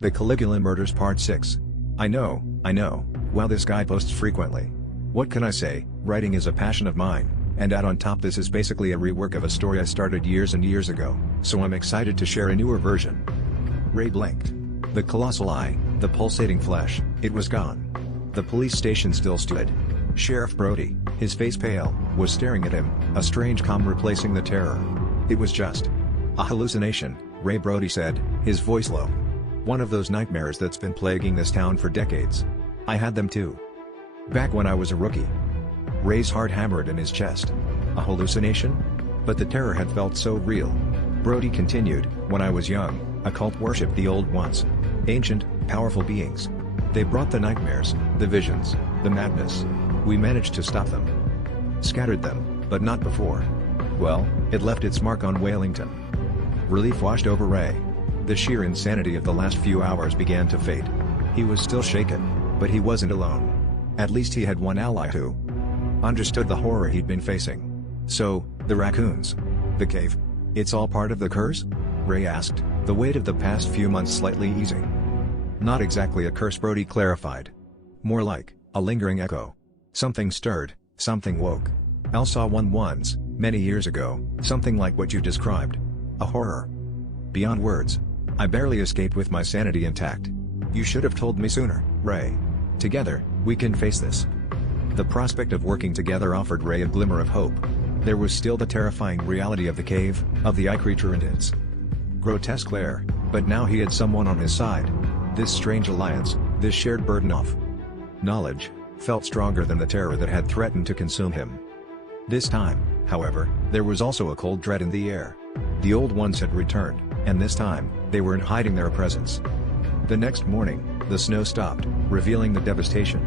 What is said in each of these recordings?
The Caligula Murders Part 6. I know. Wow, this guy posts frequently. What can I say, writing is a passion of mine, and add on top this is basically a rework of a story I started years and years ago, so I'm excited to share a newer version. Ray blinked. The colossal eye, the pulsating flesh, it was gone. The police station still stood. Sheriff Brody, his face pale, was staring at him, a strange calm replacing the terror. It was just a hallucination, Ray Brody said, his voice low. One of those nightmares that's been plaguing this town for decades. I had them too. Back when I was a rookie. Ray's heart hammered in his chest. A hallucination? But the terror had felt so real. Brody continued, when I was young, a cult worshipped the old ones. Ancient, powerful beings. They brought the nightmares, the visions, the madness. We managed to stop them. Scattered them, but not before. Well, it left its mark on Wailington. Relief washed over Ray. The sheer insanity of the last few hours began to fade. He was still shaken, but he wasn't alone. At least he had one ally who understood the horror he'd been facing. So, the raccoons. The cave. It's all part of the curse? Ray asked, the weight of the past few months slightly easing. Not exactly a curse, Brody clarified. More like a lingering echo. Something stirred, something woke. Al saw one once, many years ago, something like what you described. A horror. Beyond words. I barely escaped with my sanity intact. You should have told me sooner, Ray. Together, we can face this. The prospect of working together offered Ray a glimmer of hope. There was still the terrifying reality of the cave, of the eye creature and its grotesque lair, but now he had someone on his side. This strange alliance, this shared burden of knowledge, felt stronger than the terror that had threatened to consume him. This time, however, there was also a cold dread in the air. The old ones had returned, and this time, they weren't hiding their presence. The next morning, the snow stopped, revealing the devastation.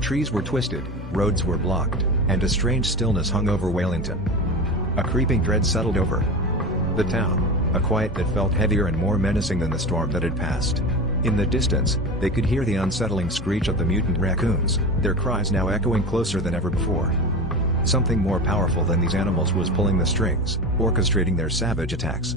Trees were twisted, roads were blocked, and a strange stillness hung over Wailington. A creeping dread settled over the town, a quiet that felt heavier and more menacing than the storm that had passed. In the distance, they could hear the unsettling screech of the mutant raccoons, their cries now echoing closer than ever before. Something more powerful than these animals was pulling the strings, orchestrating their savage attacks.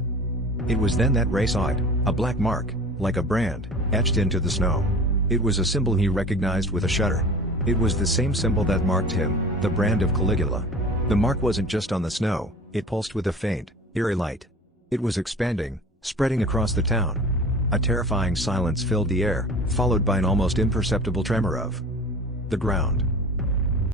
It was then that Ray saw it, a black mark, like a brand, etched into the snow. It was a symbol he recognized with a shudder. It was the same symbol that marked him, the brand of Caligula. The mark wasn't just on the snow, it pulsed with a faint, eerie light. It was expanding, spreading across the town. A terrifying silence filled the air, followed by an almost imperceptible tremor of the ground.